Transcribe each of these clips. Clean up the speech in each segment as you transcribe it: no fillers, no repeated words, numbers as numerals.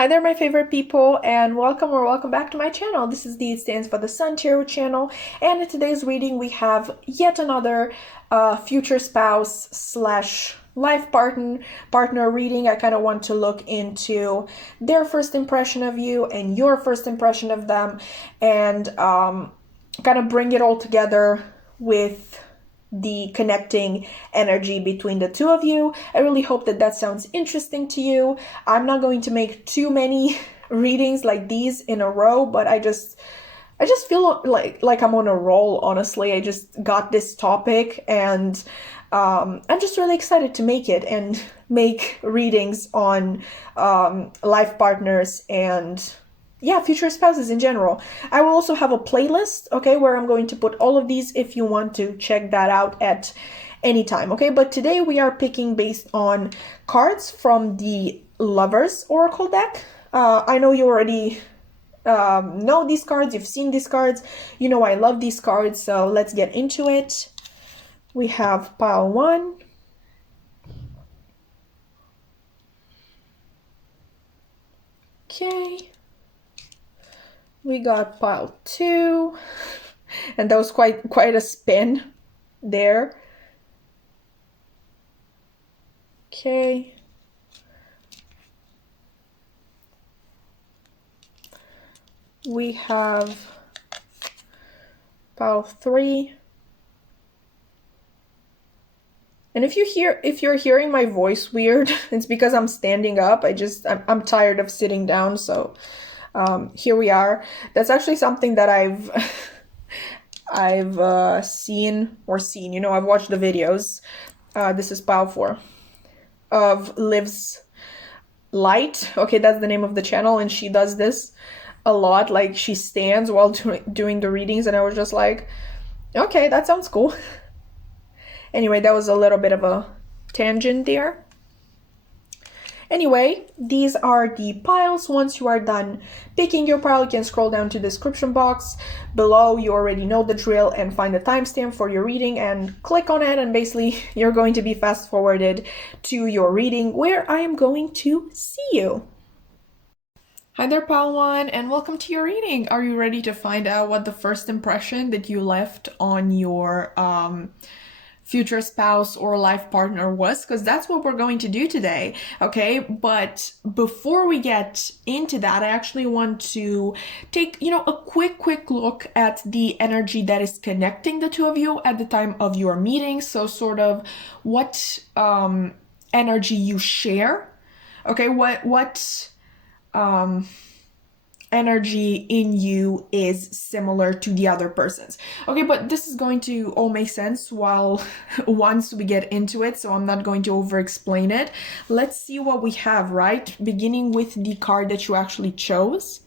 Hi there, my favorite people, and welcome back to my channel. This is the Stands for the Sun Tarot channel, and in today's reading we have yet another future spouse slash life partner reading. I kind of want to look into their first impression of you and your first impression of them, and kind of bring it all together with the connecting energy between the two of you. I really hope that that sounds interesting to you. I'm not going to make too many readings like these in a row, but I just feel like I'm on a roll, honestly. I just got this topic and I'm just really excited to make it and make readings on life partners and yeah, future spouses in general. I will also have a playlist, okay, where I'm going to put all of these if you want to check that out at any time, okay? But today we are picking based on cards from the Lovers Oracle deck. I know you already know these cards, you've seen these cards, you know I love these cards, so let's get into it. We have pile 1. Okay. We got pile 2, and that was quite a spin there. Okay. We have pile 3. And if you're hearing my voice weird, it's because I'm standing up. I'm tired of sitting down, so here we are. That's actually something that I've seen, you know, I've watched the videos. This is pile 4 of Liv's Light. Okay, that's the name of the channel, and she does this a lot. Like, she stands while doing the readings, and I was just like, okay, that sounds cool. Anyway, that was a little bit of a tangent there. Anyway, these are the piles. Once you are done picking your pile, you can scroll down to the description box below. You already know the drill, and find the timestamp for your reading and click on it, and basically you're going to be fast forwarded to your reading where I am going to see you. Hi there, pile 1, and welcome to your reading. Are you ready to find out what the first impression that you left on your future spouse or life partner was? Because that's what we're going to do today, okay? But before we get into that, I actually want to take, a quick look at the energy that is connecting the two of you at the time of your meeting. So sort of what energy you share, okay? What energy in you is similar to the other person's. Okay, but this is going to all make sense once we get into it, so I'm not going to over explain it. Let's see what we have, right? Beginning with the card that you actually chose,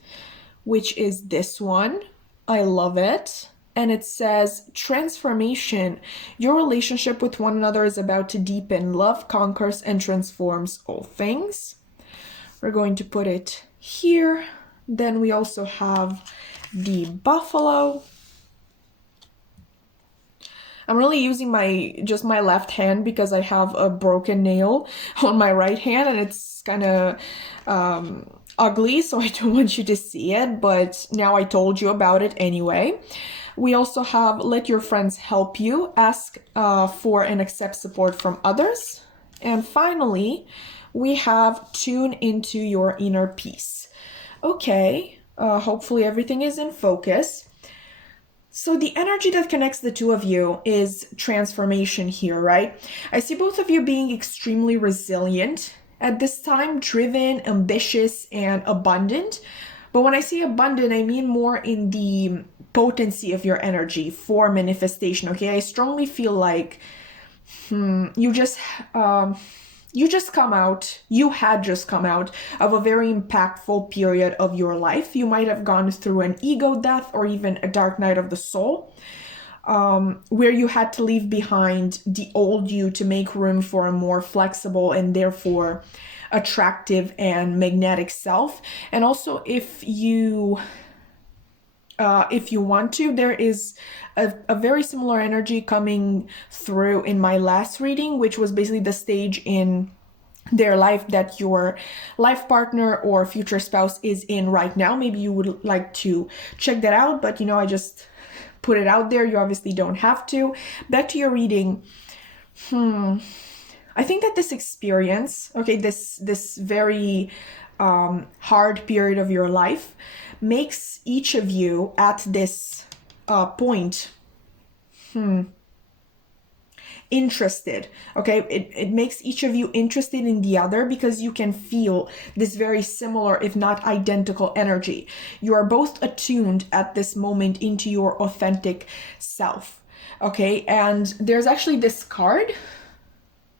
which is this one. I love it. And it says, transformation. Your relationship with one another is about to deepen. Love conquers and transforms all things. We're going to put it here. Then we also have the buffalo. I'm really using just my left hand because I have a broken nail on my right hand, and it's kind of ugly, so I don't want you to see it, but now I told you about it anyway. We also have let your friends help you, ask for and accept support from others. And finally, we have tune into your inner peace. Okay, hopefully everything is in focus. So the energy that connects the two of you is transformation here, right? I see both of you being extremely resilient at this time, driven, ambitious, and abundant. But when I say abundant, I mean more in the potency of your energy for manifestation, okay? I strongly feel like you had just come out of a very impactful period of your life. You might have gone through an ego death or even a dark night of the soul, where you had to leave behind the old you to make room for a more flexible and therefore attractive and magnetic self. And also, if you want to, there is a very similar energy coming through in my last reading, which was basically the stage in their life that your life partner or future spouse is in right now. Maybe you would like to check that out, but I just put it out there. You obviously don't have to. Back to your reading. I think that this experience, okay, this very hard period of your life makes each of you at this point interested. Okay, it makes each of you interested in the other because you can feel this very similar, if not identical, energy. You are both attuned at this moment into your authentic self. Okay, and there's actually this card.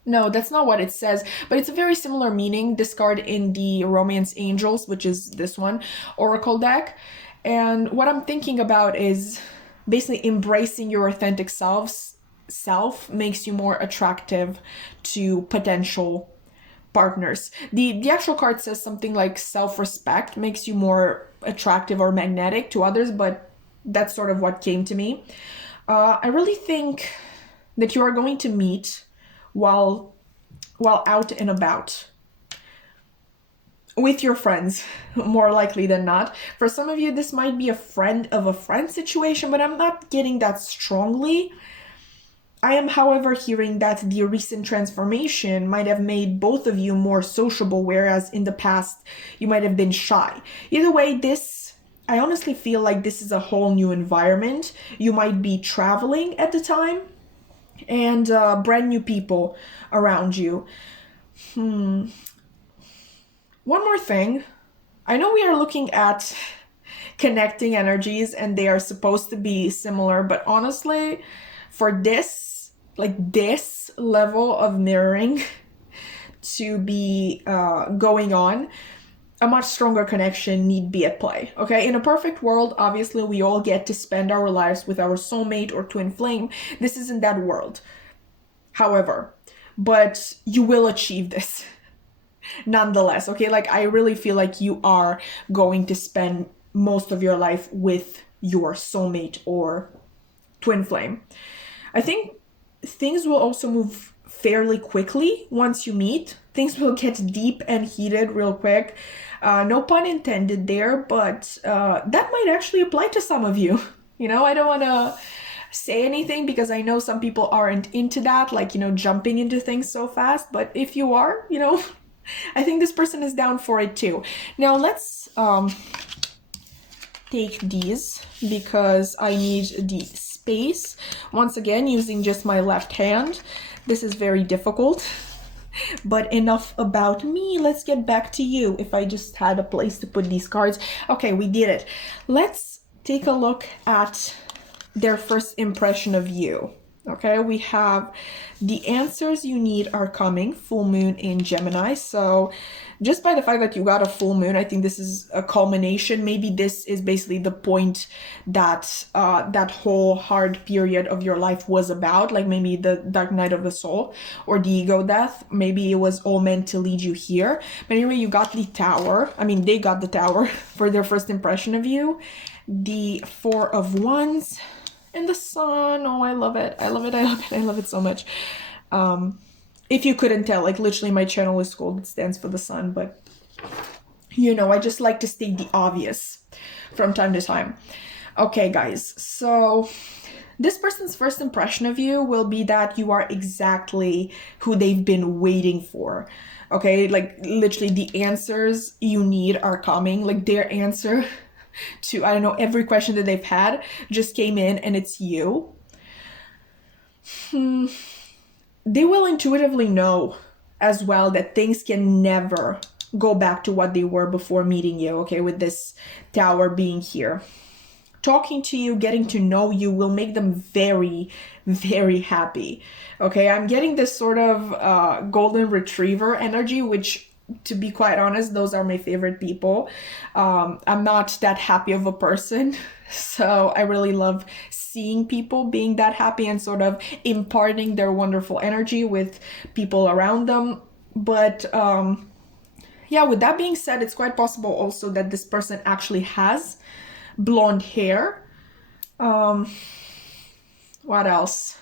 No, that's not what it says, but it's a very similar meaning, this card in the Romance Angels, which is this one, Oracle deck. And what I'm thinking about is basically embracing your authentic self makes you more attractive to potential partners. The actual card says something like self-respect makes you more attractive or magnetic to others, but that's sort of what came to me. I really think that you are going to meet while out and about with your friends, more likely than not. For some of you, this might be a friend of a friend situation, but I'm not getting that strongly. I am, however, hearing that the recent transformation might have made both of you more sociable, whereas in the past you might have been shy. Either way, I honestly feel like this is a whole new environment. You might be traveling at the time, and brand new people around you. One more thing. I know we are looking at connecting energies and they are supposed to be similar, but honestly, for this level of mirroring to be going on, a much stronger connection need be at play. Okay, in a perfect world, obviously we all get to spend our lives with our soulmate or twin flame. This isn't that world, however, but you will achieve this nonetheless. Okay, like I really feel like you are going to spend most of your life with your soulmate or twin flame. I think things will also move fairly quickly once you meet. Things will get deep and heated real quick. No pun intended there, but that might actually apply to some of you. I don't want to say anything because I know some people aren't into that, like, jumping into things so fast. But if you are, I think this person is down for it too. Now let's take these because I need the space. Once again, using just my left hand. This is very difficult. But enough about me. Let's get back to you. If I just had a place to put these cards. Okay, we did it. Let's take a look at their first impression of you. Okay, we have the answers you need are coming. Full moon in Gemini. So just by the fact that you got a full moon, I think this is a culmination. Maybe this is basically the point that that whole hard period of your life was about. Like maybe the dark night of the soul or the ego death. Maybe it was all meant to lead you here. But anyway, you got the tower. I mean, they got the tower for their first impression of you. The Four of Wands. And the sun. Oh, I love it. I love it. I love it. I love it so much. If you couldn't tell, like literally my channel is called It Stands for the Sun, but I just like to state the obvious from time to time. Okay, guys. So this person's first impression of you will be that you are exactly who they've been waiting for. Okay, like literally the answers you need are coming. Like their answer to, I don't know, every question that they've had just came in and it's you. They will intuitively know as well that things can never go back to what they were before meeting you, okay, with this tower being here. Talking to you, getting to know you will make them very, very happy. Okay, I'm getting this sort of golden retriever energy, which, to be quite honest, those are my favorite people. I'm not that happy of a person, so I really love seeing people being that happy and sort of imparting their wonderful energy with people around them. But yeah, with that being said, it's quite possible also that this person actually has blonde hair. What else?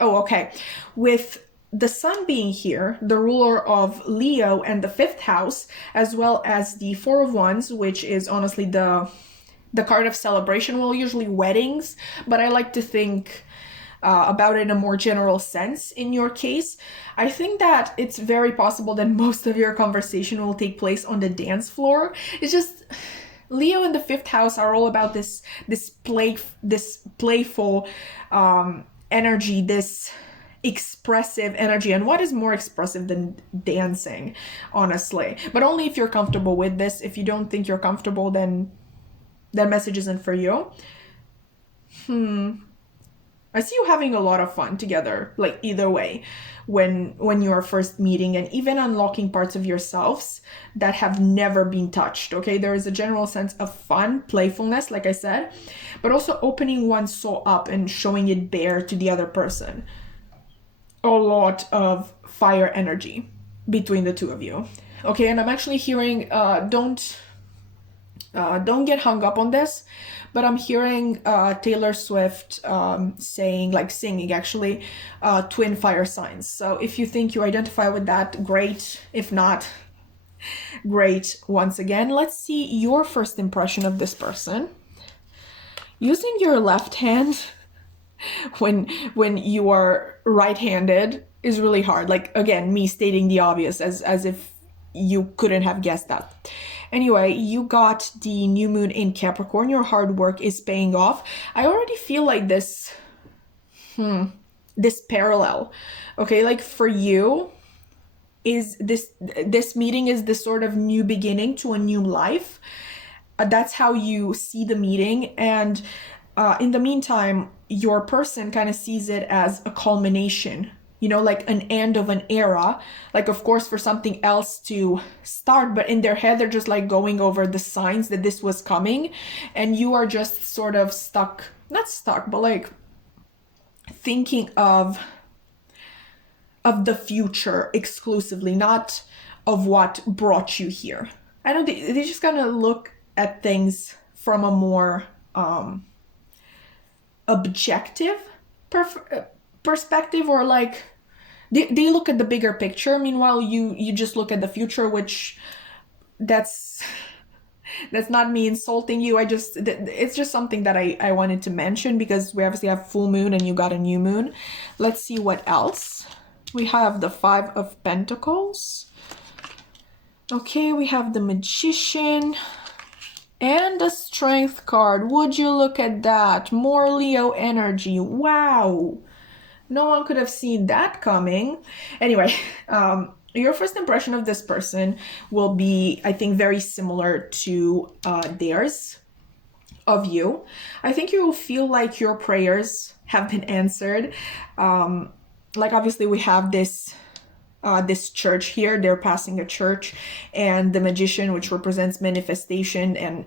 Oh, okay. With the sun being here, the ruler of Leo and the 5th house, as well as the 4 of Wands, which is honestly the card of celebration, well, usually weddings, but I like to think about it in a more general sense in your case. I think that it's very possible that most of your conversation will take place on the dance floor. It's just Leo and the 5th house are all about this playful energy, this expressive energy. And what is more expressive than dancing, honestly? But only if you're comfortable with this. If you don't think you're comfortable, then that message isn't for you. I see you having a lot of fun together, like either way, when you are first meeting, and even unlocking parts of yourselves that have never been touched, okay? There is a general sense of fun, playfulness, like I said, but also opening one's soul up and showing it bare to the other person. A lot of fire energy between the two of you, okay? And I'm actually hearing, don't get hung up on this, but I'm hearing Taylor Swift singing actually, twin fire signs. So if you think you identify with that, great. If not, great. Once again, let's see your first impression of this person. Using your left hand when you are right-handed is really hard. Like, again, me stating the obvious as if you couldn't have guessed that. Anyway, you got the new moon in Capricorn. Your hard work is paying off. I already feel like this parallel, okay? Like for you, is this meeting is this sort of new beginning to a new life. That's how you see the meeting. And in the meantime, your person kind of sees it as a culmination, you know, like an end of an era, like of course for something else to start, but in their head they're just like going over the signs that this was coming, and you are just sort of not stuck, but like thinking of the future exclusively, not of what brought you here. I don't think they just kind of look at things from a more objective perspective, or like they look at the bigger picture. Meanwhile, you just look at the future, which that's not me insulting you. It's just something that I wanted to mention, because we obviously have full moon and you got a new moon. Let's see what else. We have the 5 of Pentacles. Okay, we have the Magician and the Strength card. Would you look at that? More Leo energy. Wow. No one could have seen that coming. Anyway, your first impression of this person will be, I think, very similar to theirs of you. I think you will feel like your prayers have been answered. Like obviously we have this church here. They're passing a church, and the Magician, which represents manifestation. And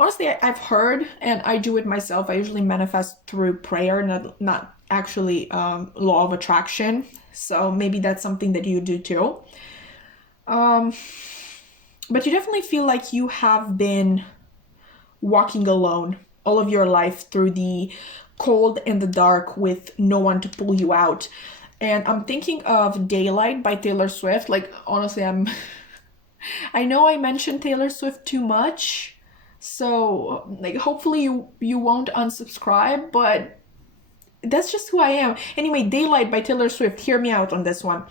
honestly, I've heard, and I do it myself, I usually manifest through prayer, not actually law of attraction. So maybe that's something that you do too. But you definitely feel like you have been walking alone all of your life through the cold and the dark with no one to pull you out. And I'm thinking of Daylight by Taylor Swift. Like, honestly, I know I mentioned Taylor Swift too much, so like hopefully you won't unsubscribe, but that's just who I am. Anyway, Daylight by Taylor Swift, hear me out on this one,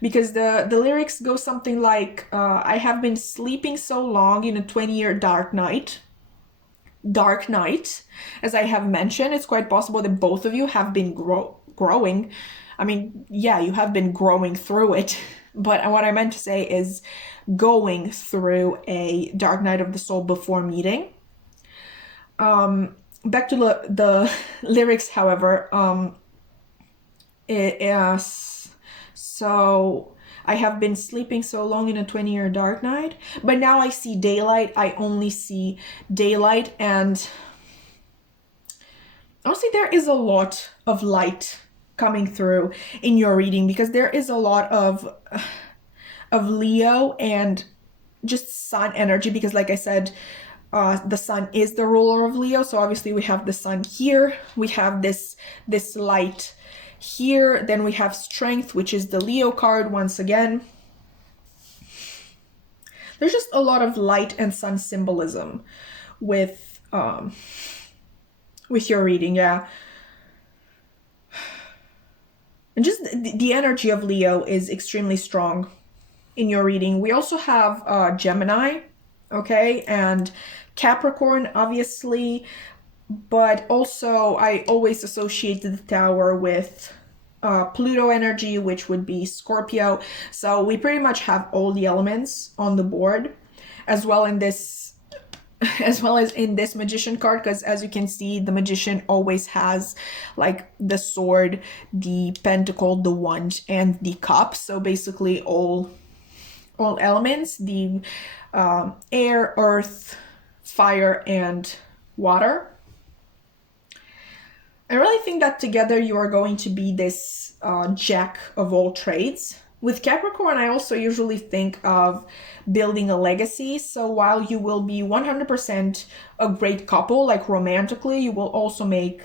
because the lyrics go something like, I have been sleeping so long in a 20-year dark night. As I have mentioned, it's quite possible that both of you have been growing. I mean, yeah, you have been growing through it, but what I meant to say is going through a dark night of the soul before meeting. Back to the lyrics, however, it is, so I have been sleeping so long in a 20-year dark night, but now I see daylight. I only see daylight, and honestly, there is a lot of light coming through in your reading, because there is a lot of Leo and just sun energy, because like I said, the sun is the ruler of Leo. So obviously we have the sun here, we have this light here. Then we have Strength, which is the Leo card once again. There's just a lot of light and sun symbolism with your reading, yeah. And just the energy of Leo is extremely strong in your reading. We also have Gemini, okay, and Capricorn, obviously, but also I always associate the Tower with Pluto energy, which would be Scorpio. So we pretty much have all the elements on the board, as well in this as well as in this Magician card, because as you can see, the Magician always has like the sword, the pentacle, the wand, and the cup. So basically all elements, the air, earth, fire, and water. I really think that together you are going to be this jack of all trades. With Capricorn, I also usually think of building a legacy. So while you will be 100% a great couple, like romantically, you will also make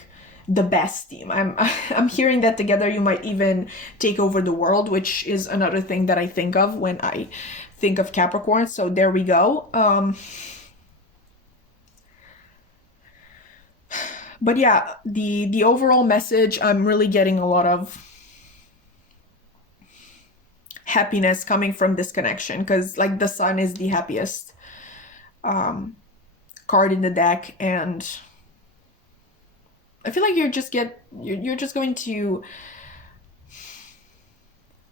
the best team. I'm hearing that together you might even take over the world, which is another thing that I think of when I think of Capricorn. So there we go. But yeah, the overall message, I'm really getting a lot of happiness coming from this connection, because like the Sun is the happiest card in the deck, and I feel like you're just going to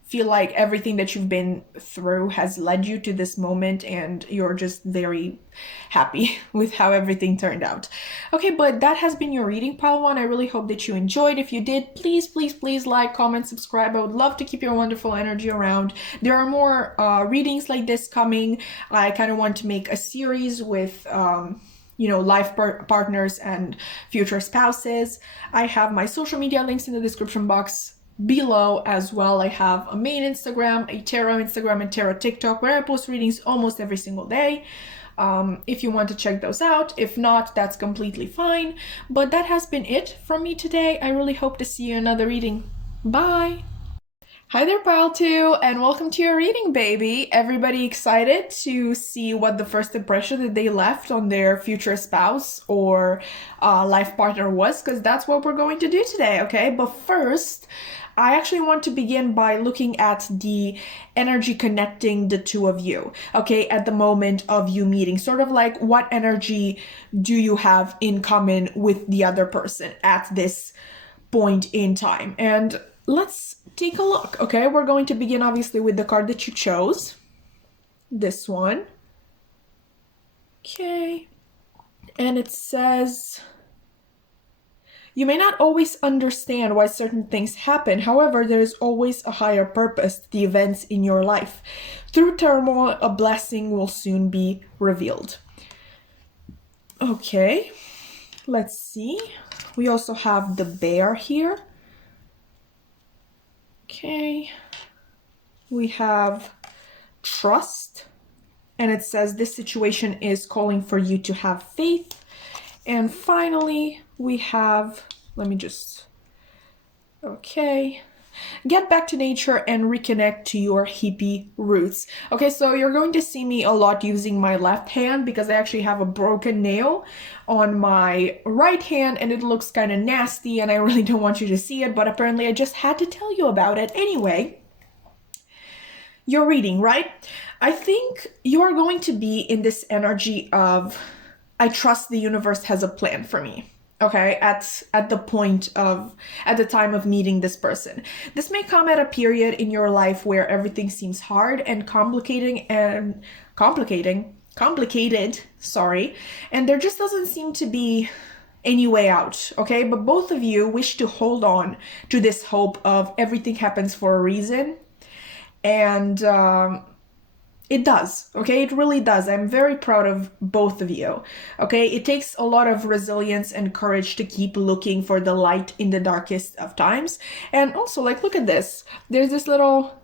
feel like everything that you've been through has led you to this moment, and you're just very happy with how everything turned out. Okay, but that has been your reading, pile one. I really hope that you enjoyed. If you did, please like, comment, subscribe. I would love to keep your wonderful energy around. There are more readings like this coming. I kind of want to make a series with life partners and future spouses. I have my social media links in the description box below as well. I have a main Instagram, a tarot Instagram, and tarot TikTok where I post readings almost every single day. If you want to check those out. If not, that's completely fine. But that has been it from me today. I really hope to see you in another reading. Bye! Hi there, pile 2, and welcome to your reading, baby. Everybody excited to see what the first impression that they left on their future spouse or life partner was, because that's what we're going to do today, okay? But first, I actually want to begin by looking at the energy connecting the two of you, okay, at the moment of you meeting. Sort of like, what energy do you have in common with the other person at this point in time? And let's take a look, okay? We're going to begin obviously with the card that you chose. This one. Okay. And it says, you may not always understand why certain things happen. However, there is always a higher purpose to the events in your life. Through turmoil, a blessing will soon be revealed. Okay. Let's see. We also have the bear here. Okay, we have trust, and it says this situation is calling for you to have faith. And finally, we have, get back to nature and reconnect to your hippie roots. Okay, so you're going to see me a lot using my left hand because I actually have a broken nail on my right hand and it looks kind of nasty and I really don't want you to see it, but apparently I just had to tell you about it. Anyway, your reading, right? I think you are going to be in this energy of, I trust the universe has a plan for me. Okay, at the time of meeting this person. This may come at a period in your life where everything seems hard and complicated, sorry, and there just doesn't seem to be any way out, okay? But both of you wish to hold on to this hope of everything happens for a reason, and it does, okay? It really does. I'm very proud of both of you, okay? It takes a lot of resilience and courage to keep looking for the light in the darkest of times. And also, like, look at this. There's this little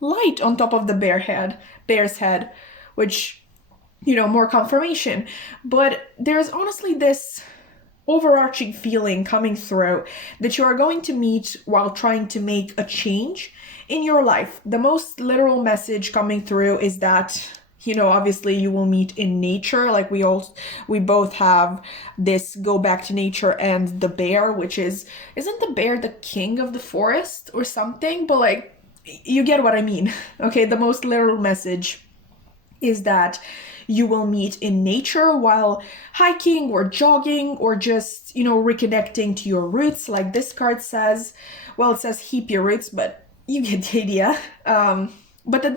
light on top of the bear's head, which, more confirmation. But there's honestly this overarching feeling coming through that you are going to meet while trying to make a change in your life. The most literal message coming through is that, you know, obviously you will meet in nature. Like we both have this go back to nature and the bear, which isn't the bear the king of the forest or something? But like, you get what I mean. Okay, the most literal message is that you will meet in nature while hiking or jogging or just, you know, reconnecting to your roots. Like this card says, well, it says keep your roots, but you get the idea. But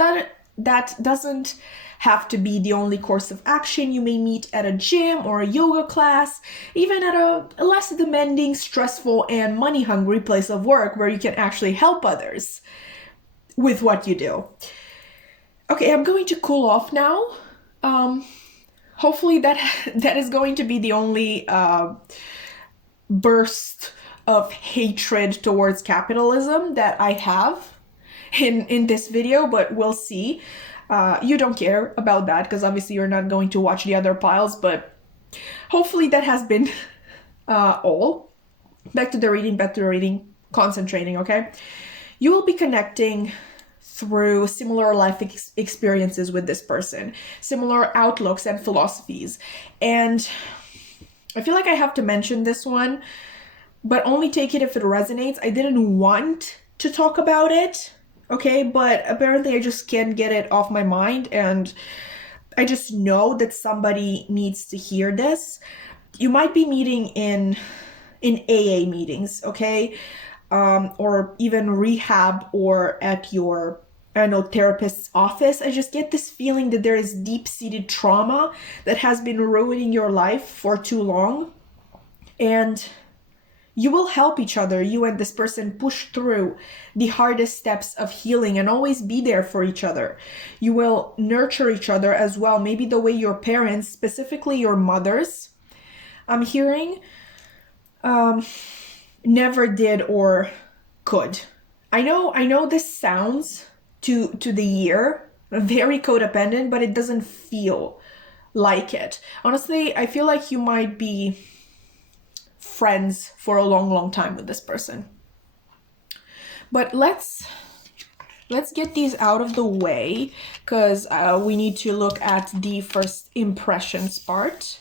that doesn't have to be the only course of action. You may meet at a gym or a yoga class, even at a less demanding, stressful, and money-hungry place of work where you can actually help others with what you do. Okay, I'm going to cool off now. Hopefully that is going to be the only burst of hatred towards capitalism that I have in this video, but we'll see. You don't care about that because obviously you're not going to watch the other piles, but hopefully that has been all. Back to the reading, concentrating, okay? You will be connecting through similar life experiences with this person, similar outlooks and philosophies. And I feel like I have to mention this one, but only take it if it resonates. I didn't want to talk about it, okay? But apparently I just can't get it off my mind, and I just know that somebody needs to hear this. You might be meeting in AA meetings, okay? Or even rehab or at your, I don't know, therapist's office. I just get this feeling that there is deep-seated trauma that has been ruining your life for too long. And you will help each other, you and this person, push through the hardest steps of healing and always be there for each other. You will nurture each other as well, maybe the way your parents, specifically your mothers, I'm hearing, never did or could. I know this sounds to the year very codependent, but it doesn't feel like it. Honestly, I feel like you might be friends for a long time with this person. But let's get these out of the way because we need to look at the first impressions part.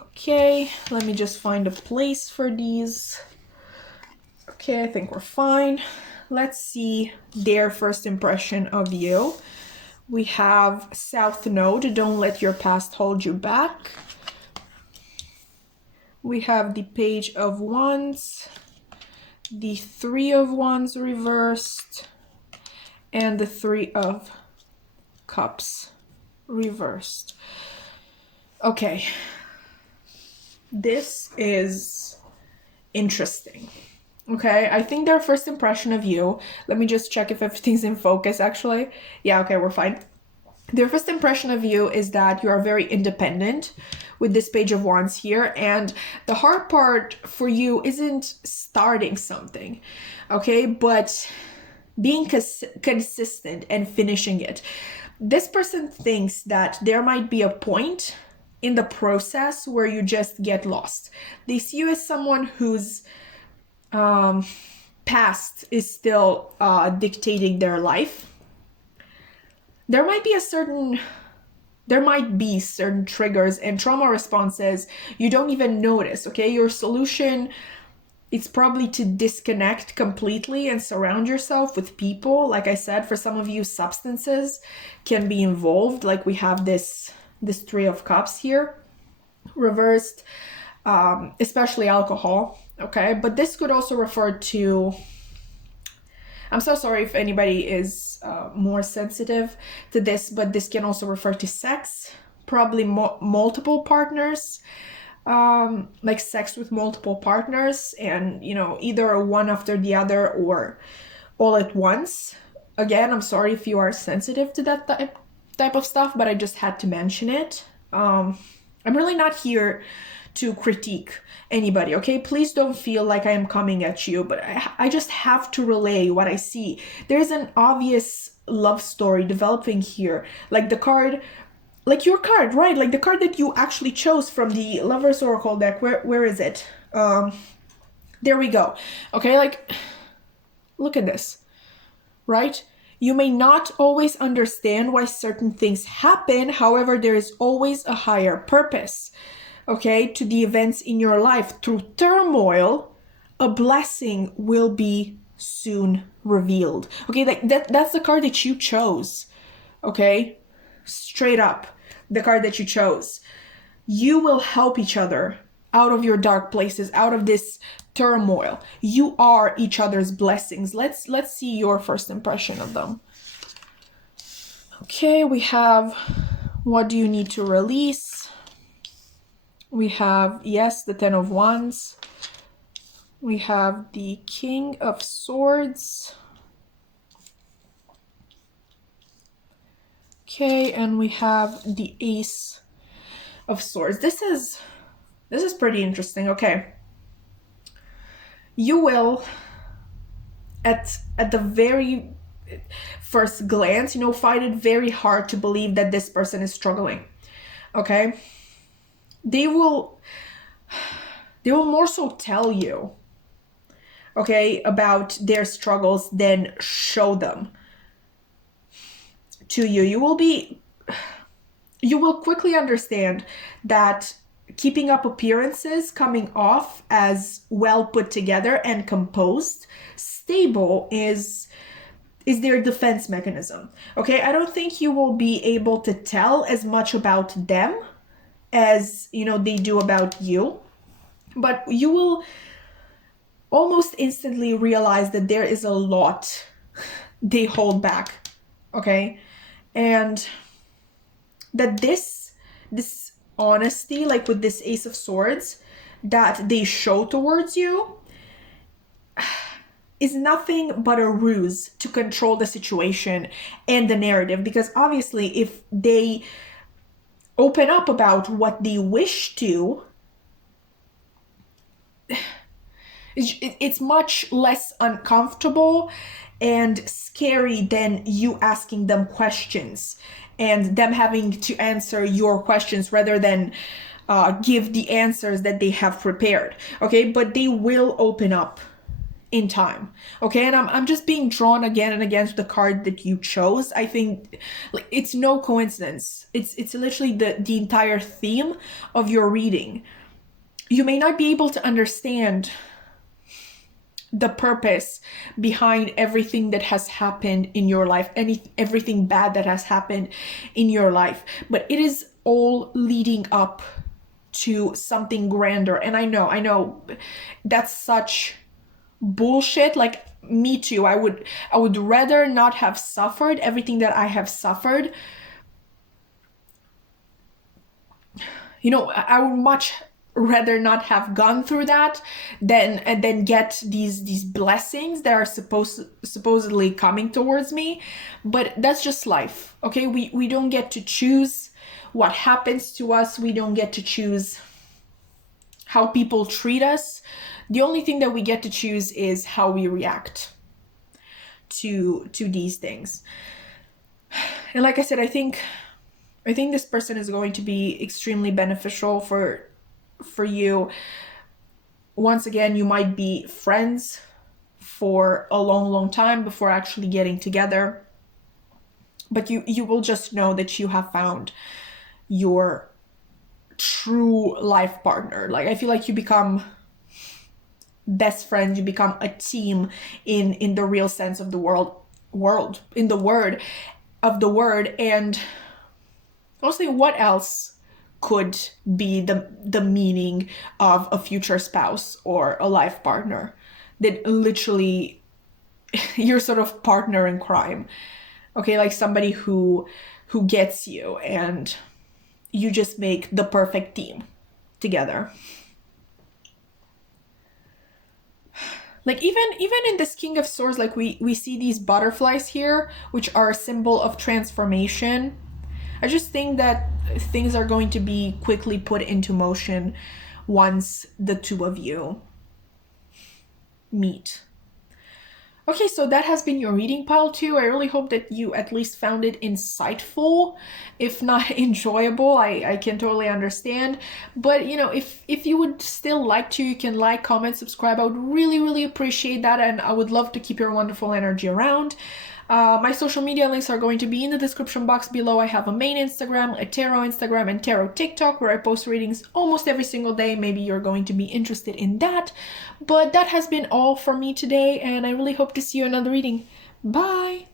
Okay, let me just find a place for these. Okay, I think we're fine. Let's see their first impression of you. We have South Node, don't let your past hold you back. We have the Page of Wands, the Three of Wands reversed, and the Three of Cups reversed. Okay, this is interesting. Okay, I think their first impression of you, let me just check if everything's in focus actually. Yeah, okay, we're fine. Their first impression of you is that you are very independent with this Page of Wands here, and the hard part for you isn't starting something, okay, but being consistent and finishing it. This person thinks that there might be a point in the process where you just get lost. They see you as someone whose past is still dictating their life. There might be certain triggers and trauma responses you don't even notice, okay? Your solution, it's probably to disconnect completely and surround yourself with people. Like I said, for some of you, substances can be involved. Like we have this Three of Cups here, reversed, especially alcohol, okay? But this could also refer to, I'm so sorry if anybody is more sensitive to this, but this can also refer to sex, probably multiple partners, like sex with multiple partners, and, you know, either one after the other or all at once. Again, I'm sorry if you are sensitive to that type of stuff, but I just had to mention it. I'm really not here to critique anybody, okay? Please don't feel like I am coming at you, but I just have to relay what I see. There's an obvious love story developing here. Like the card like your card, right? Like the card that you actually chose from the Lover's Oracle deck. Where is it? There we go. Okay, like, look at this, right? You may not always understand why certain things happen. However, there is always a higher purpose, okay, to the events in your life. Through turmoil, a blessing will be soon revealed. Okay, like that's the card that you chose. Okay, straight up, the card that you chose. You will help each other out of your dark places, out of this turmoil. You are each other's blessings. Let's see your first impression of them. Okay, we have, what do you need to release? We have, yes, the Ten of Wands. We have the King of Swords. Okay, and we have the Ace of Swords. This is pretty interesting. Okay. You will, at the very first glance, you know, find it very hard to believe that this person is struggling. Okay? They will more so tell you, okay, about their struggles than show them to you. You will quickly understand that keeping up appearances, coming off as well put together and composed, stable is their defense mechanism. Okay, I don't think you will be able to tell as much about them as, you know, they do about you, but you will almost instantly realize that there is a lot they hold back. Okay, and that this honesty, like with this Ace of Swords, that they show towards you is nothing but a ruse to control the situation and the narrative. Because obviously, if they open up about what they wish to, it's much less uncomfortable and scary than you asking them questions and them having to answer your questions rather than give the answers that they have prepared. Okay, but they will open up in time. Okay, and I'm just being drawn again and again to the card that you chose. I think like it's no coincidence. It's literally the entire theme of your reading. You may not be able to understand the purpose behind everything that has happened in your life, everything bad that has happened in your life, but it is all leading up to something grander. And I know that's such bullshit. Like, me too. I would rather not have suffered everything that I have suffered. You know, I would much rather not have gone through that than get these blessings that are supposedly coming towards me. But that's just life. Okay, we don't get to choose what happens to us. We don't get to choose how people treat us. The only thing that we get to choose is how we react to these things. And like I said, I think this person is going to be extremely beneficial for you. Once again, you might be friends for a long time before actually getting together, but you will just know that you have found your true life partner. Like, I feel like you become best friends, you become a team in the real sense of the world in the word of the word. And mostly, what else could be the meaning of a future spouse or a life partner that literally you're sort of partner in crime? Okay, like somebody who gets you and you just make the perfect team together. Like, even in this King of Swords, like we see these butterflies here, which are a symbol of transformation. I just think that things are going to be quickly put into motion once the two of you meet. Okay, so that has been your reading pile too. I really hope that you at least found it insightful, if not enjoyable. I can totally understand. But you know, if you would still like to, you can like, comment, subscribe. I would really, really appreciate that, and I would love to keep your wonderful energy around. My social media links are going to be in the description box below. I have a main Instagram, a tarot Instagram, and tarot TikTok where I post readings almost every single day. Maybe you're going to be interested in that. But that has been all for me today, and I really hope to see you in another reading. Bye!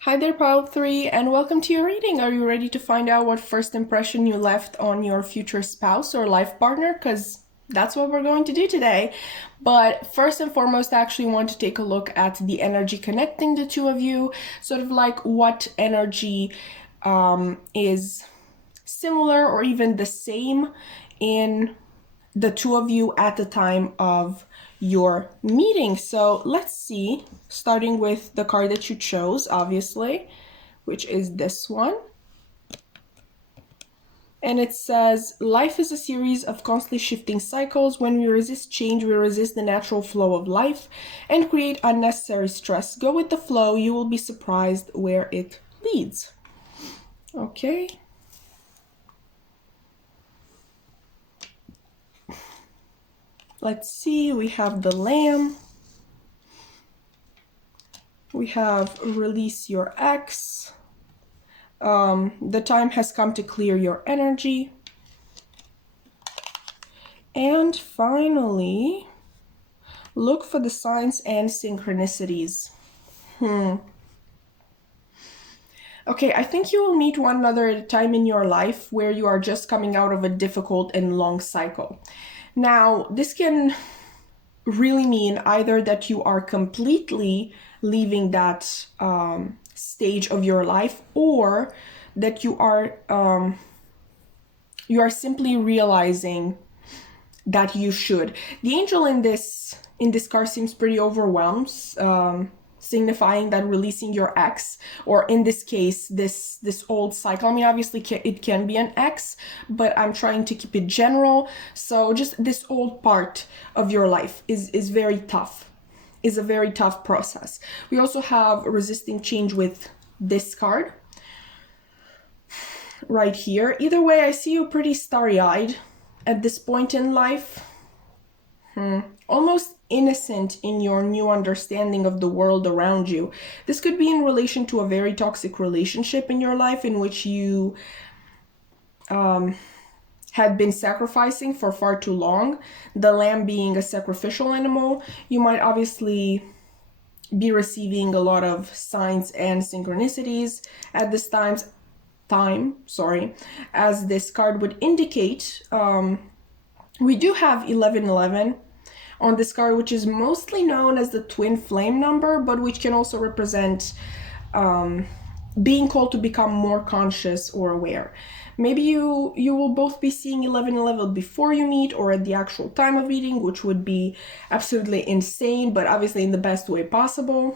Hi there, Pile 3, and welcome to your reading. Are you ready to find out what first impression you left on your future spouse or life partner? Because that's what we're going to do today. But first and foremost, I actually want to take a look at the energy connecting the two of you, sort of like what energy is similar or even the same in the two of you at the time of your meeting. So let's see, starting with the card that you chose, obviously, which is this one. And it says, life is a series of constantly shifting cycles. When we resist change, we resist the natural flow of life and create unnecessary stress. Go with the flow. You will be surprised where it leads. Okay. Let's see. We have the Lamb. We have release your ex. The time has come to clear your energy. And finally, look for the signs and synchronicities. Okay, I think you will meet one another at a time in your life where you are just coming out of a difficult and long cycle. Now, this can really mean either that you are completely leaving that stage of your life, or that you are simply realizing that you should. The angel in this card seems pretty overwhelmed, signifying that releasing your ex, or in this case, this old cycle. I mean, obviously it can be an ex, but I'm trying to keep it general. So just this old part of your life is very tough, is a very tough process. We also have resisting change with this card right here. Either way, I see you pretty starry-eyed at this point in life. Almost innocent in your new understanding of the world around you. This could be in relation to a very toxic relationship in your life in which you had been sacrificing for far too long. The lamb being a sacrificial animal, you might obviously be receiving a lot of signs and synchronicities at this time, as this card would indicate. We do have 1111 on this card, which is mostly known as the twin flame number, but which can also represent being called to become more conscious or aware. Maybe you will both be seeing 1111 before you meet or at the actual time of meeting, which would be absolutely insane, but obviously in the best way possible.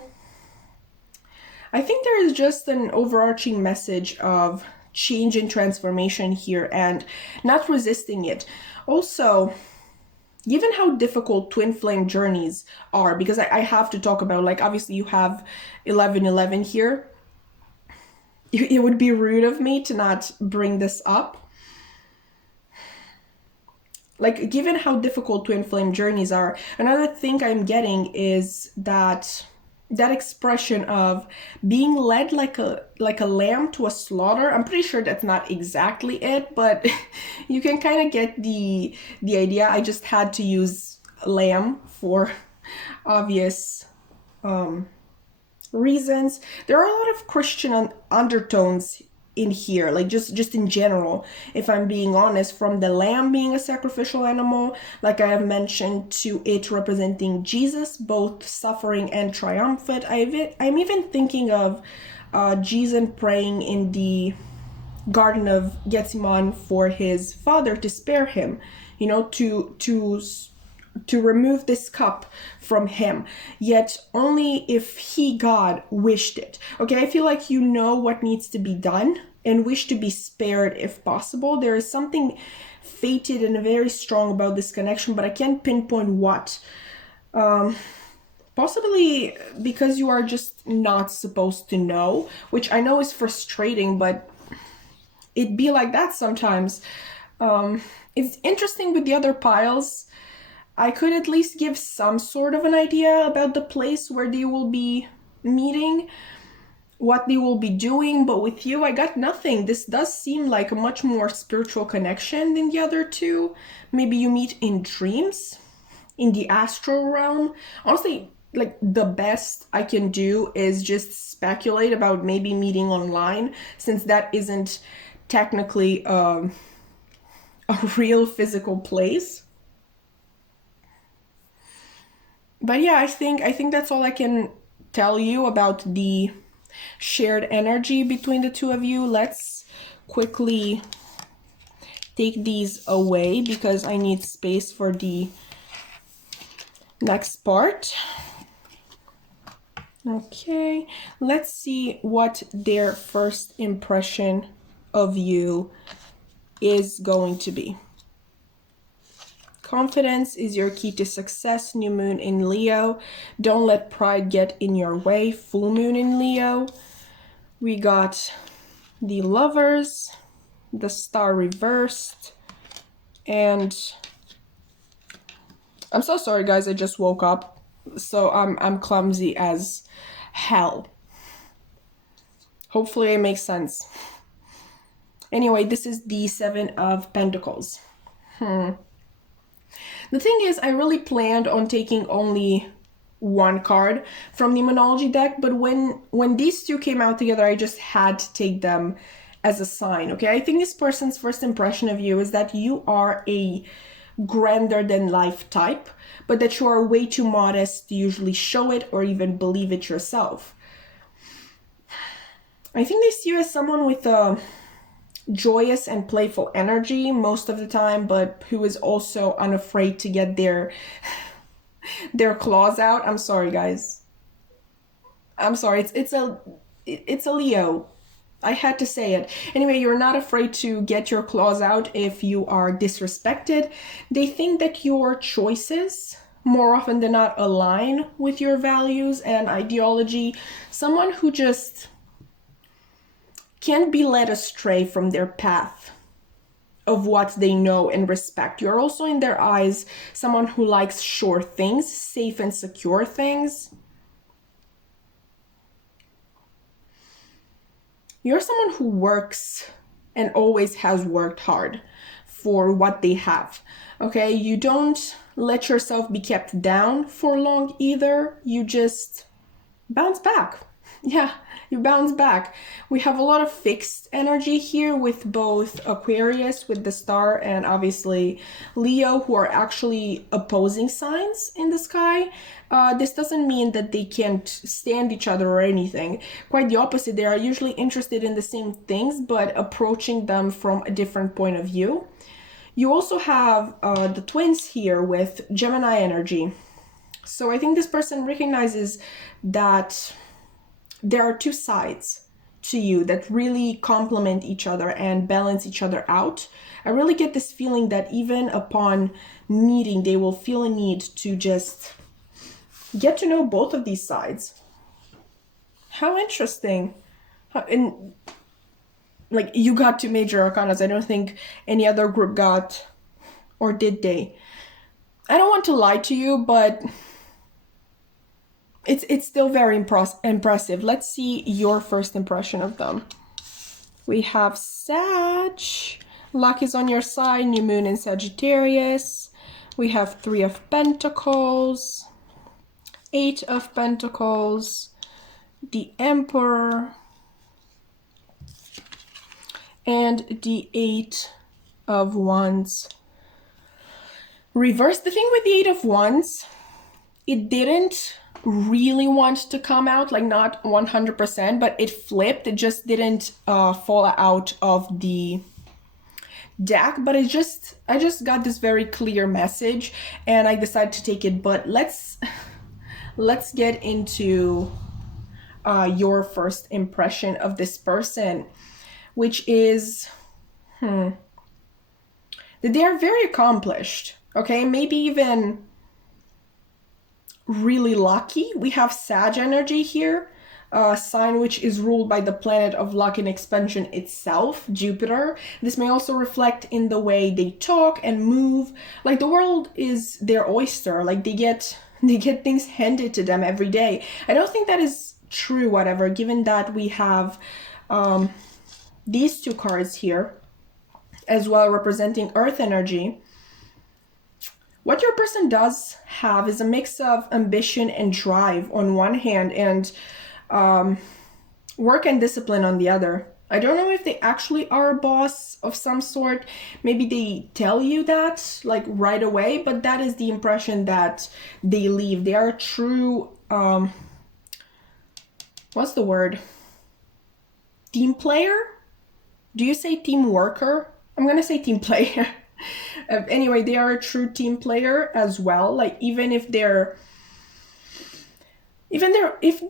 I think there is just an overarching message of change and transformation here and not resisting it. Also, given how difficult twin flame journeys are, because I have to talk about, like, obviously you have 1111 here. It would be rude of me to not bring this up. Like, given how difficult twin flame journeys are, another thing I'm getting is that expression of being led like a lamb to a slaughter. I'm pretty sure that's not exactly it, but you can kind of get the idea. I just had to use lamb for obvious reasons. There are a lot of Christian undertones in here, like just in general, if I'm being honest, from the lamb being a sacrificial animal, like I have mentioned, to it representing Jesus, both suffering and triumphant. I'm even thinking of Jesus praying in the Garden of Gethsemane for his father to spare him, you know, to remove this cup from him, yet only if he, God, wished it. Okay, I feel like you know what needs to be done and wish to be spared if possible. There is something fated and very strong about this connection, but I can't pinpoint what. Pile Possibly because you are just not supposed to know, which I know is frustrating, but it be like that sometimes. It's interesting with the other piles. I could at least give some sort of an idea about the place where they will be meeting, what they will be doing, but with you, I got nothing. This does seem like a much more spiritual connection than the other two. Maybe you meet in dreams, in the astral realm. Honestly, like the best I can do is just speculate about maybe meeting online, since that isn't technically a real physical place. But yeah, I think that's all I can tell you about the shared energy between the two of you. Let's quickly take these away because I need space for the next part. Okay, let's see what their first impression of you is going to be. Confidence is your key to success. New moon in Leo. Don't let pride get in your way. Full moon in Leo. We got the Lovers, the Star reversed, and I'm so sorry guys, I just woke up, so I'm clumsy as hell. Hopefully it makes sense. Anyway, this is the Seven of Pentacles. The thing is, I really planned on taking only one card from the Moonology deck, but when these two came out together, I just had to take them as a sign, okay? I think this person's first impression of you is that you are a grander than life type, but that you are way too modest to usually show it or even believe it yourself. I think they see you as someone with a joyous and playful energy most of the time, but who is also unafraid to get their claws out. I'm sorry guys, I'm sorry, it's a Leo, I had to say it. Anyway, you're not afraid to get your claws out if you are disrespected. They think that your choices more often than not align with your values and ideology. Someone who just can't be led astray from their path of what they know and respect. You're also in their eyes someone who likes sure things, safe and secure things. You're someone who works and always has worked hard for what they have, okay? You don't let yourself be kept down for long either. You just bounce back. Yeah, you bounce back. We have a lot of fixed energy here with both Aquarius, with the Star, and obviously Leo, who are actually opposing signs in the sky. This doesn't mean that they can't stand each other or anything. Quite the opposite. They are usually interested in the same things, but approaching them from a different point of view. You also have the twins here with Gemini energy. So I think this person recognizes that there are two sides to you that really complement each other and balance each other out. I really get this feeling that even upon meeting, they will feel a need to just get to know both of these sides. How interesting. And like, you got two major arcanas. I don't think any other group got, or did they? I don't want to lie to you, but it's still very impressive. Let's see your first impression of them. We have Sag. Luck is on your side. New moon in Sagittarius. We have Three of Pentacles, Eight of Pentacles, the Emperor, and the Eight of Wands. Reverse. The thing with the Eight of Wands, it didn't really want to come out, like not 100%, but it flipped. It just didn't fall out of the deck, but I just got this very clear message and I decided to take it. But let's get into your first impression of this person, which is that they are very accomplished, okay? Maybe even really lucky. We have Sag energy here, a sign which is ruled by the planet of luck and expansion itself, Jupiter. This may also reflect in the way they talk and move. Like, the world is their oyster. Like, they get things handed to them every day. I don't think that is true, whatever, given that we have these two cards here as well, representing Earth energy. What your person does have is a mix of ambition and drive on one hand, and work and discipline on the other. I don't know if they actually are a boss of some sort. Maybe they tell you that like right away, but that is the impression that they leave. They are a true, what's the word? Team player? Do you say team worker? I'm gonna say team player. Anyway, they are a true team player as well. Like, if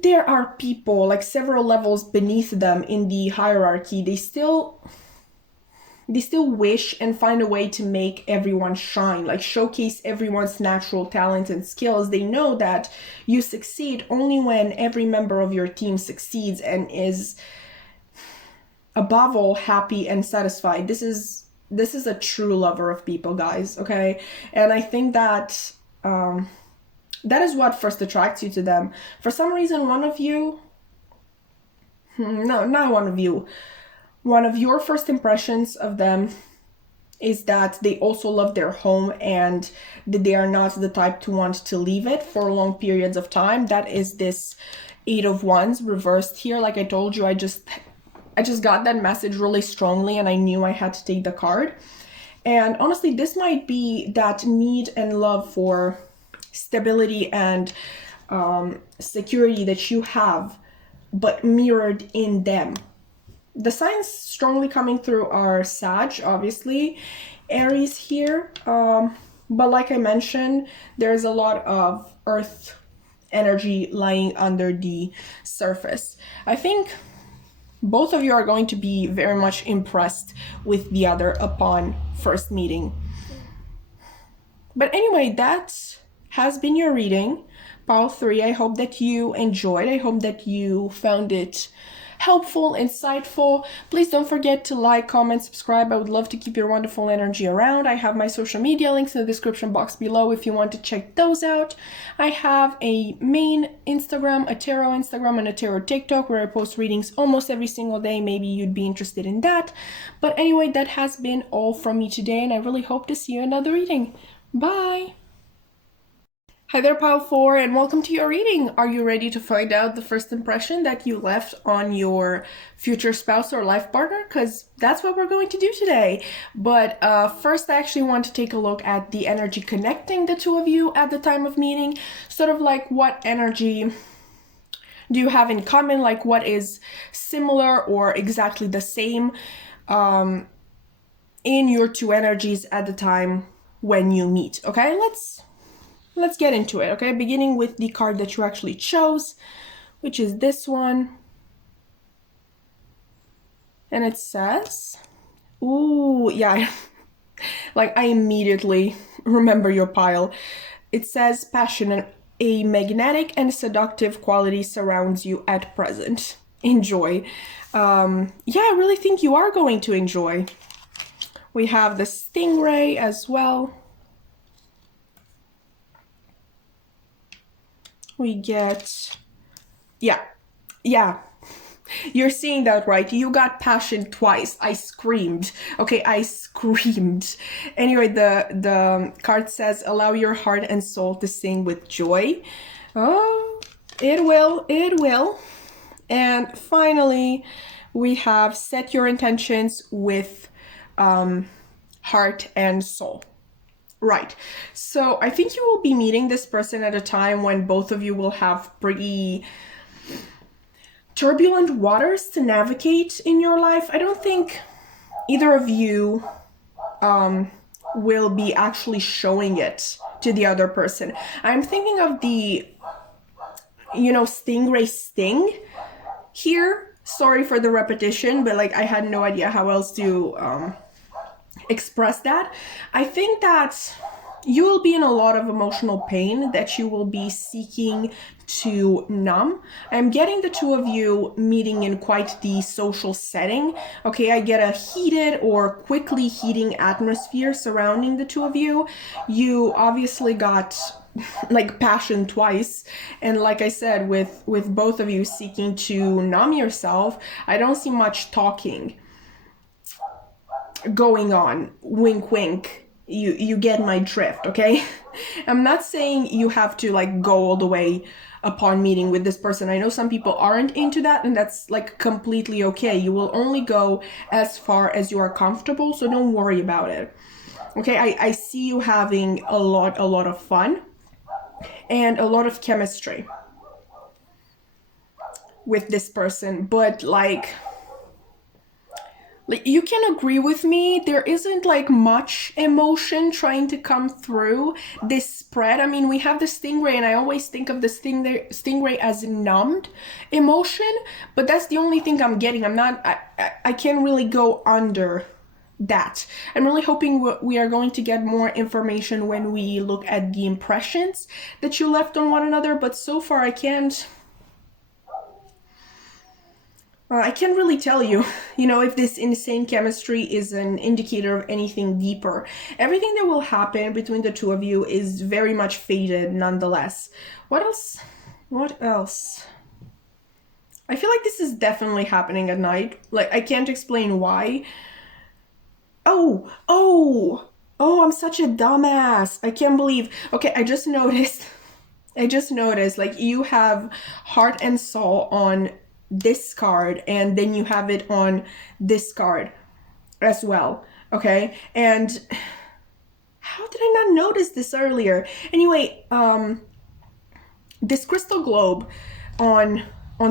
there are people like several levels beneath them in the hierarchy, they still wish and find a way to make everyone shine, like showcase everyone's natural talents and skills. They know that you succeed only when every member of your team succeeds and is above all happy and satisfied. This is a true lover of people, guys, okay? And I think that that is what first attracts you to them. For some reason, one of your first impressions of them is that they also love their home and that they are not the type to want to leave it for long periods of time. That is this Eight of Wands reversed here. Like I told you, I just got that message really strongly and I knew I had to take the card. And honestly, this might be that need and love for stability and security that you have, but mirrored in them. The signs strongly coming through are Sag, obviously, Aries here, but like I mentioned, there's a lot of Earth energy lying under the surface. I think both of you are going to be very much impressed with the other upon first meeting. But anyway, that has been your reading, Pile 3. I hope that you enjoyed. I hope that you found it helpful, insightful. Please don't forget to like, comment, subscribe. I would love to keep your wonderful energy around. I have my social media links in the description box below if you want to check those out. I have a main Instagram, a tarot Instagram, and a tarot TikTok where I post readings almost every single day. Maybe you'd be interested in that. But anyway, that has been all from me today, and I really hope to see you in another reading. Bye! Hi there, Pile 4, and welcome to your reading. Are you ready to find out the first impression that you left on your future spouse or life partner? Because that's what we're going to do today. But first, I actually want to take a look at the energy connecting the two of you at the time of meeting. Sort of like, what energy do you have in common? Like, what is similar or exactly the same in your two energies at the time when you meet? Okay, let's get into it, okay? Beginning with the card that you actually chose, which is this one. And it says, ooh, yeah, like I immediately remember your pile. It says passion, and a magnetic and seductive quality surrounds you at present. Enjoy. Yeah, I really think you are going to enjoy. We have the stingray as well. We get, yeah, you're seeing that right. You got passion twice. I screamed. Okay, I screamed. Anyway, the card says, allow your heart and soul to sing with joy. Oh, it will. And finally, we have set your intentions with heart and soul. Right. So I think you will be meeting this person at a time when both of you will have pretty turbulent waters to navigate in your life. I don't think either of you will be actually showing it to the other person. I'm thinking of the, stingray sting here. Sorry for the repetition, but like I had no idea how else to express that. I think that you will be in a lot of emotional pain that you will be seeking to numb. I'm getting the two of you meeting in quite the social setting. Okay, I get a heated or quickly heating atmosphere surrounding the two of you. You obviously got like passion twice, and like I said, with both of you seeking to numb yourself, I don't see much talking going on. Wink wink, you get my drift, okay? I'm not saying you have to like go all the way upon meeting with this person. I know some people aren't into that, and that's like completely okay. You will only go as far as you are comfortable, so don't worry about it. Okay, I see you having a lot of fun and a lot of chemistry with this person, but like you can agree with me, there isn't like much emotion trying to come through this spread. I mean, we have the stingray, and I always think of the stingray as numbed emotion, but that's the only thing I'm getting. I can't really go under that. I'm really hoping we are going to get more information when we look at the impressions that you left on one another, but so far I can't really tell you, if this insane chemistry is an indicator of anything deeper. Everything that will happen between the two of you is very much faded nonetheless. What else? I feel like this is definitely happening at night. Like, I can't explain why. Oh, I'm such a dumbass. I can't believe. Okay, I just noticed, like, you have heart and soul on this card, and then you have it on this card as well. Okay, and how did I not notice this earlier? Anyway, this crystal globe on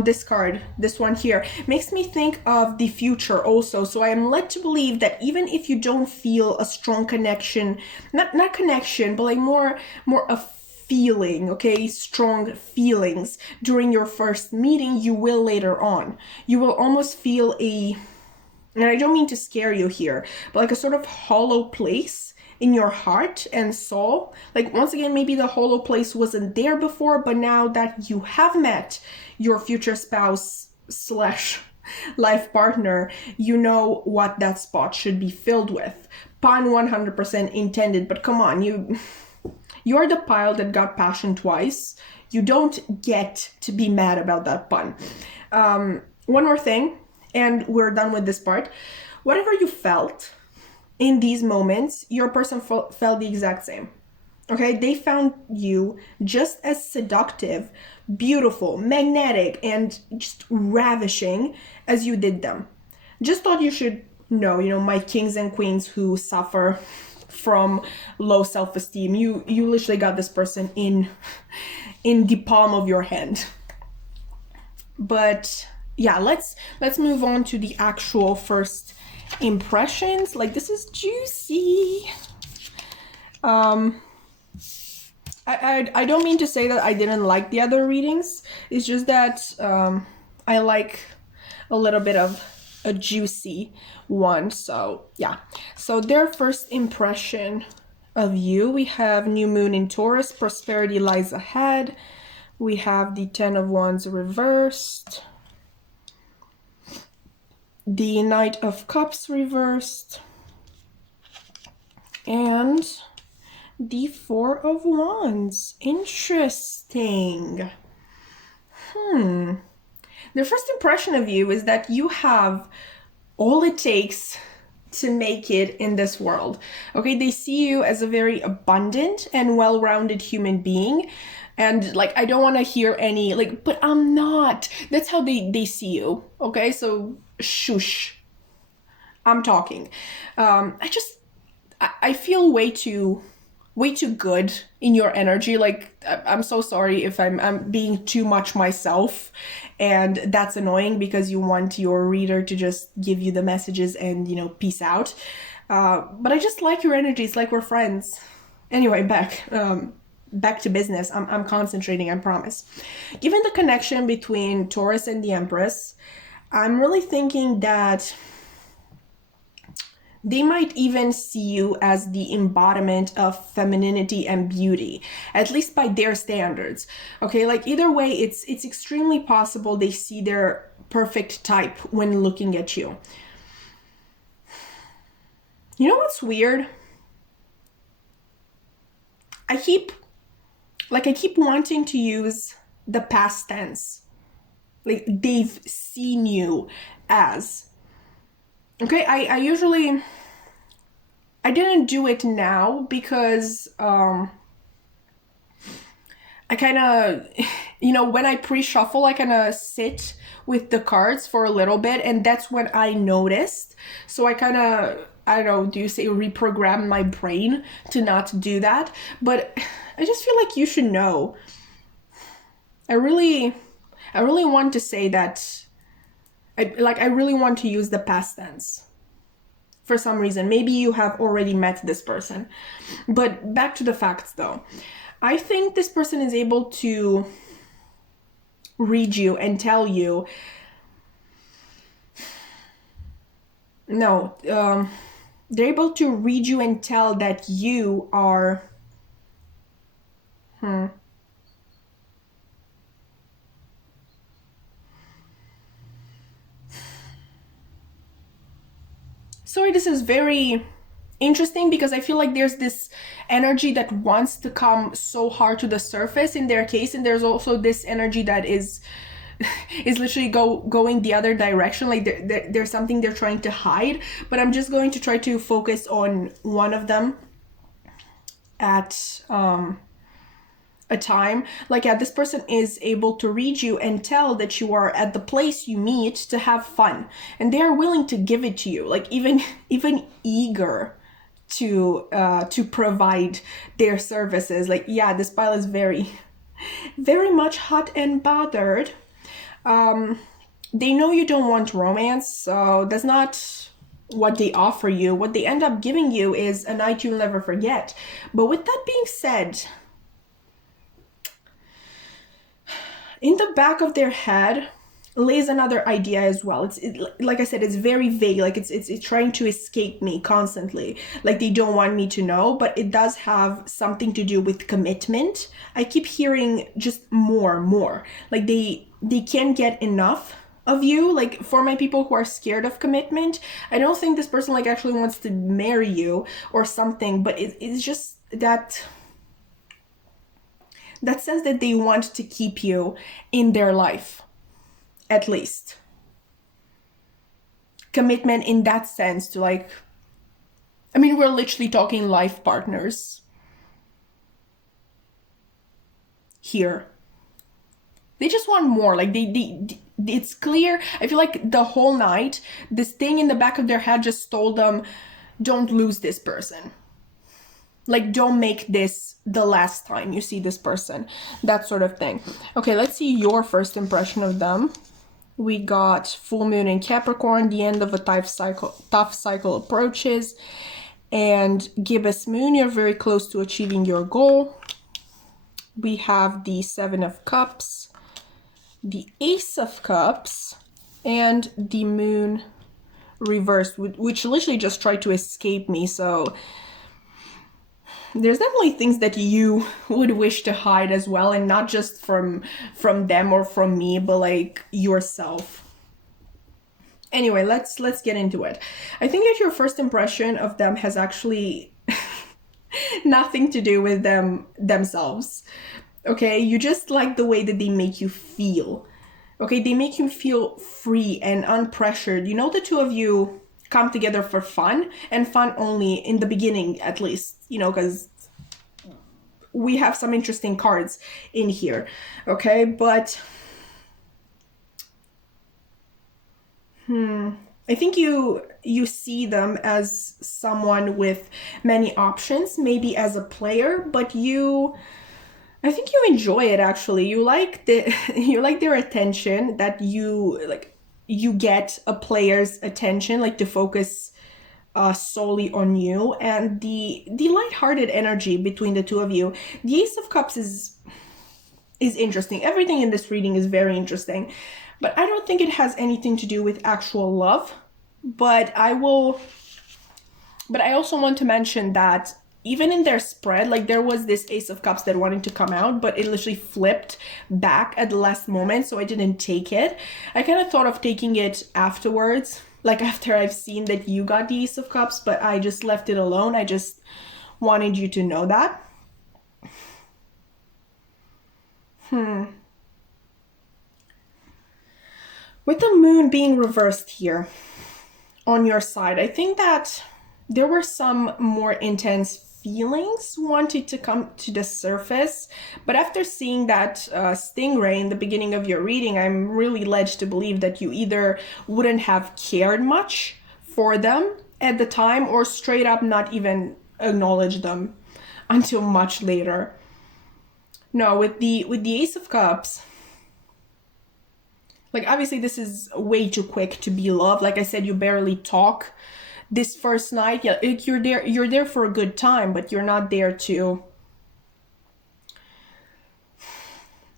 this card, this one here, makes me think of the future also. So I am led to believe that even if you don't feel a strong connection, not connection, but like more a feeling, okay, strong feelings during your first meeting, you will later on. You will almost feel and I don't mean to scare you here, but like a sort of hollow place in your heart and soul. Like, once again, maybe the hollow place wasn't there before, but now that you have met your future spouse slash life partner, you know what that spot should be filled with. Pun 100% intended, but come on, you're the pile that got passion twice. You don't get to be mad about that pun. One more thing, and we're done with this part. Whatever you felt in these moments, your person felt the exact same. Okay, they found you just as seductive, beautiful, magnetic, and just ravishing as you did them. Just thought you should know, my kings and queens who suffer from low self-esteem. You literally got this person in the palm of your hand. But yeah, let's move on to the actual first impressions. Like, this is juicy. I don't mean to say that I didn't like the other readings. It's just that I like a little bit of a juicy one. So yeah, so their first impression of you, we have new moon in Taurus, prosperity lies ahead. We have the 10 of Wands reversed, the Knight of Cups reversed, and the 4 of Wands. Interesting. Their first impression of you is that you have all it takes to make it in this world. Okay, they see you as a very abundant and well-rounded human being. And like, I don't want to hear any like, but I'm not. That's how they see you. Okay, so shush. I'm talking. I feel way too good in your energy. Like, I'm so sorry if I'm being too much myself, and that's annoying because you want your reader to just give you the messages and, peace out. But I just like your energy. It's like we're friends. Anyway, back to business. I'm concentrating, I promise. Given the connection between Taurus and the Empress, I'm really thinking that They might even see you as the embodiment of femininity and beauty, at least by their standards. Okay, like either way, it's extremely possible they see their perfect type when looking at you. You know what's weird? I keep wanting to use the past tense. Like they've seen you as. Okay, I didn't do it now because I kind of, when I pre-shuffle, I kind of sit with the cards for a little bit, and that's when I noticed. So I kind of, I don't know, do you say reprogram my brain to not do that? But I just feel like you should know. I really want to say that I really want to use the past tense. For some reason, maybe you have already met this person. But back to the facts though. I think this person is able to read you and tell you, they're able to read you and tell that you are, Sorry, this is very interesting because I feel like there's this energy that wants to come so hard to the surface in their case, and there's also this energy that is literally going the other direction. Like there's something they're trying to hide, but I'm just going to try to focus on one of them at a time. Like, yeah, this person is able to read you and tell that you are at the place you meet to have fun, and they are willing to give it to you, like even eager to provide their services. Like, yeah, this pile is very much hot and bothered. They know you don't want romance, so that's not what they offer you. What they end up giving you is a night you'll never forget. But with that being said, in the back of their head lays another idea as well. Like I said, it's very vague. Like it's trying to escape me constantly. Like they don't want me to know, but it does have something to do with commitment. I keep hearing just more. Like they can't get enough of you. Like for my people who are scared of commitment, I don't think this person like actually wants to marry you or something, but it's just that sense that they want to keep you in their life, at least. Commitment in that sense to like, I mean, we're literally talking life partners here. They just want more. Like it's clear. I feel like the whole night, this thing in the back of their head just told them, don't lose this person. Like, don't make this the last time you see this person, that sort of thing. Okay, let's see your first impression of them. We got full moon in Capricorn, the end of a tough cycle approaches, and gibbous moon, you're very close to achieving your goal. We have the 7 of Cups, the Ace of Cups, and the moon reversed, which literally just tried to escape me. So there's definitely things that you would wish to hide as well, and not just from them or from me, but like yourself. Anyway, let's get into it. I think that your first impression of them has actually nothing to do with themselves. Okay, you just like the way that they make you feel. Okay, they make you feel free and unpressured. You know, the two of you come together for fun, and fun only in the beginning, at least, because we have some interesting cards in here. Okay, but I think you see them as someone with many options, maybe as a player, but I think you enjoy it actually. You like their attention, that you get a player's attention, like to focus solely on you, and the lighthearted energy between the two of you. The Ace of Cups is interesting. Everything in this reading is very interesting, but I don't think it has anything to do with actual love. But I will But I also want to mention that even in their spread, like there was this Ace of Cups that wanted to come out, but it literally flipped back at the last moment, so I didn't take it. I kind of thought of taking it afterwards, like after I've seen that you got the Ace of Cups, but I just left it alone. I just wanted you to know that. With the moon being reversed here on your side, I think that there were some more intense feelings wanted to come to the surface. But after seeing that stingray in the beginning of your reading, I'm really led to believe that you either wouldn't have cared much for them at the time, or straight up not even acknowledge them until much later. No, with the Ace of Cups, like obviously this is way too quick to be love. Like I said, you barely talk this first night. Yeah, you're there for a good time, but you're not there to,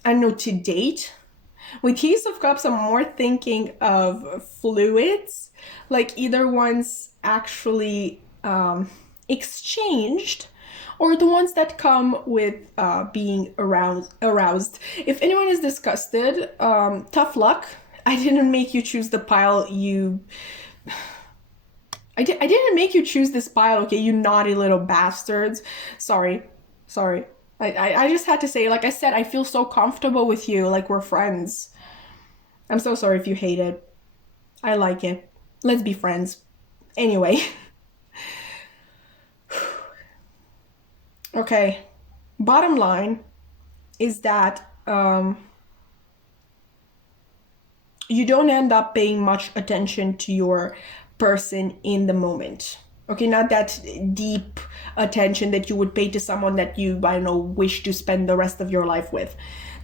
I don't know, to date. With Ace of Cups, I'm more thinking of fluids, like either one's actually exchanged, or the ones that come with being aroused. If anyone is disgusted, tough luck. I didn't make you choose the pile I didn't make you choose this pile, okay, you naughty little bastards. Sorry. I just had to say, like I said, I feel so comfortable with you, like we're friends. I'm so sorry if you hate it. I like it. Let's be friends. Anyway. Okay, bottom line is that you don't end up paying much attention to your person in the moment. Okay, not that deep attention that you would pay to someone that you, I don't know, wish to spend the rest of your life with.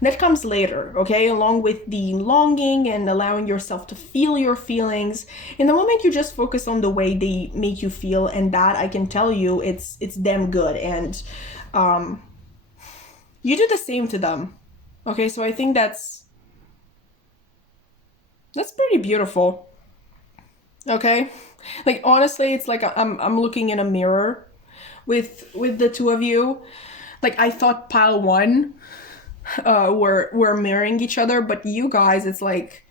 That comes later, okay, along with the longing and allowing yourself to feel your feelings. In the moment, you just focus on the way they make you feel, and that, I can tell you, it's damn good. And you do the same to them. Okay, so I think that's pretty beautiful. Okay, like honestly, it's like I'm looking in a mirror with the two of you. Like I thought pile one were mirroring each other, but you guys, it's like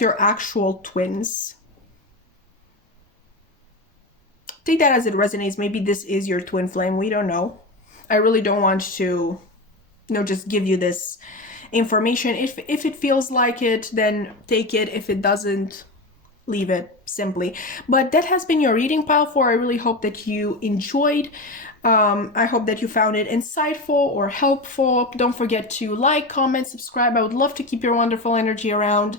you're actual twins. Take that as it resonates. Maybe this is your twin flame. We don't know. I really don't want to, just give you this information. If it feels like it, then take it. If it doesn't, leave it simply. But that has been your reading, pile 4. I really hope that you enjoyed. I hope that you found it insightful or helpful. Don't forget to like, comment, subscribe. I would love to keep your wonderful energy around.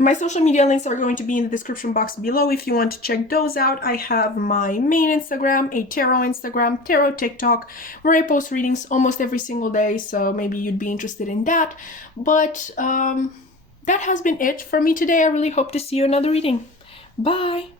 My social media links are going to be in the description box below if you want to check those out. I have my main Instagram, a tarot Instagram, tarot TikTok, where I post readings almost every single day, so maybe you'd be interested in that. But that has been it for me today. I really hope to see you in another reading. Bye!